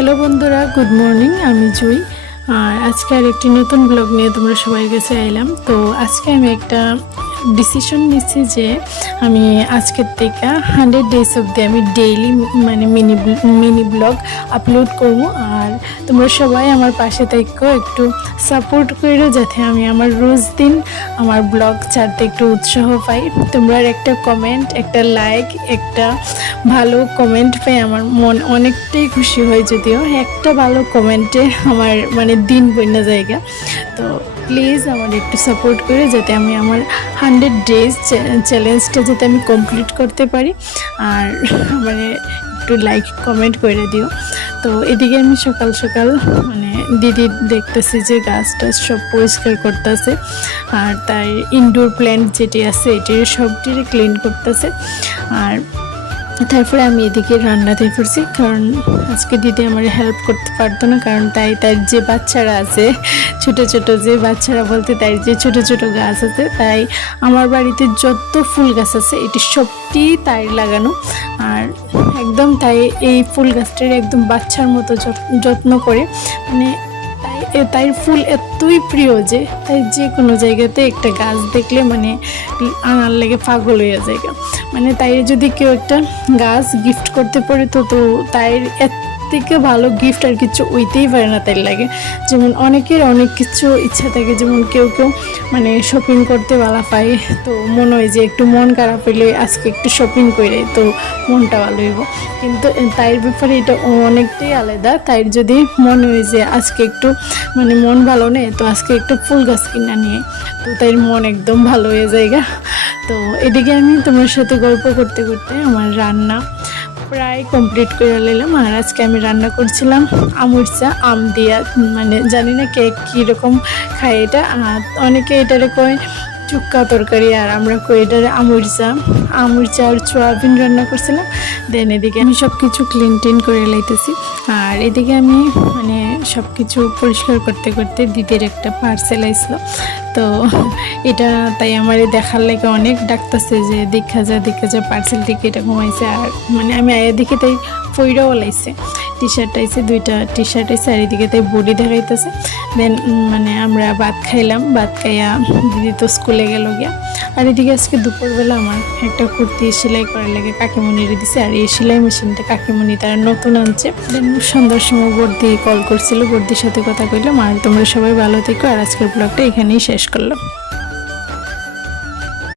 Hello বন্ধুরা, good morning. আমি জুই। আর আজকে আর একটি নতুন ব্লগ নিয়ে তোমরা সবাই কাছে এলাম। তো আজকে আমি একটা ডিসিশন নিচ্ছি যে আমি আজকের থেকে 100 ডেজ অবধি আমি ডেইলি মানে মিনি ব্লগ আপলোড করবো। আর তোমরা সবাই আমার পাশে থেকো, একটু সাপোর্ট করো যাতে আমি আমার রোজ দিন আমার ব্লগ ছাড়তে একটু উৎসাহ পাই। তোমরা একটা কমেন্ট, একটা লাইক, একটা ভালো কমেন্ট পাই আমার মন অনেকটাই খুশি হয়। যদিও একটা ভালো কমেন্টে আমার মানে দিন বন্যা জায়গা। তো প্লিজ আমার একটু সাপোর্ট করে যাতে আমি আমার 100 ডেজ চ্যালেঞ্জটা যাতে আমি কমপ্লিট করতে পারি। আর মানে একটু লাইক কমেন্ট করে দিও। তো এদিকে আমি সকাল সকাল মানে দিদি দেখতেছি যে গাছ টাছ সব পরিষ্কার করতেছে, আর তাই ইনডোর প্ল্যান্ট যেটি আছে এটি সবটি ক্লিন করতেছে। আর তারপরে আমি এদিকে রান্নাতে পড়ছি, কারণ আজকে দিদি আমার হেল্প করতে পারতো না, কারণ তার যে বাচ্চারা আছে ছোট ছোট, যে বাচ্চারা বলতে তার যে ছোট ছোট গাছ আছে, তাই আমার বাড়িতে যত ফুল গাছ আছে এটি সবটি তাই লাগানো। আর একদম তাই এই ফুল গাছটির একদম বাচ্চার মতো যত্ন করে, মানে তাই ফুল এতই প্রিয় যে তাই যে কোনো জায়গাতে একটা গাছ দেখলে মানে আনার লেগে পাগল হয়ে যায়। মানে তাই যদি কেউ একটা গাছ গিফট করতে পারে তো তাই এর থেকে ভালো গিফট আর কিছু হইতেই পারে না তাই লাগে। যেমন অনেকের অনেক কিছু ইচ্ছা থাকে, যেমন কেউ মানে শপিং করতে ভালো পায়, তো মনে হয় যে একটু মন খারাপ হইলে আজকে একটু শপিং করে তো মনটা ভালো হইব। কিন্তু তাইর ব্যাপারে এটা অনেকটাই আলাদা। তাই যদি মনে হয় যে আজকে একটু মানে মন ভালো নেই, তো আজকে একটু ফুল গাছ কিনা নিয়ে, তো তাই মন একদম ভালো হয়ে যায়। তো এদিকে আমি তোমার সাথে গল্প করতে করতে আমার রান্না প্রায় কমপ্লিট করে নিলাম। আর আজকে আমি রান্না করছিলাম আমুর চা, আম দিয়া। মানে জানি না কে কীরকম খায় এটা, আর অনেকে এটারে কয় চুক্কা তরকারি, আর আমরা কই এটারে আমুর চা আর সোয়াবিন রান্না করছিলাম। দেন এদিকে আমি সব কিছু ক্লিন করে লাইতেছি। আর এদিকে আমি মানে সব কিছু পরিষ্কার করতে করতে দিদির একটা পার্সেল আইছিল, তো এটা তাই আমার দেখার লাগে অনেক ডাকতেছে যে দেখা যা পার্সেল থেকে এটা ঘুমাইছে। আর মানে আমি আয়ের দিকে তাই ফইরাও লাইছে, টি শার্ট আইছে, 2টা টি শার্ট আইছে, আর এদিকে তাই বডি দেখাইতেছে। দেন মানে আমরা ভাত খাইলাম, ভাত খাইয়া দিদি তো স্কুলে গেল গিয়া। আর এদিকে আজকে দুপুরবেলা আমার একটা কুর্তি সেলাই করার লাগে কাকিমণিরে দিছে, আর এই সেলাই মেশিনটা কাকিমণি তারা নতুন আনছে। দেন সন্ধ্যার সময় বর্দি কল করছিল, বর্দির সাথে কথা কইলাম। আর তোমরা সবাই ভালো থেকো, আর আজকের ব্লগটা এখানেই শেষ করলাম।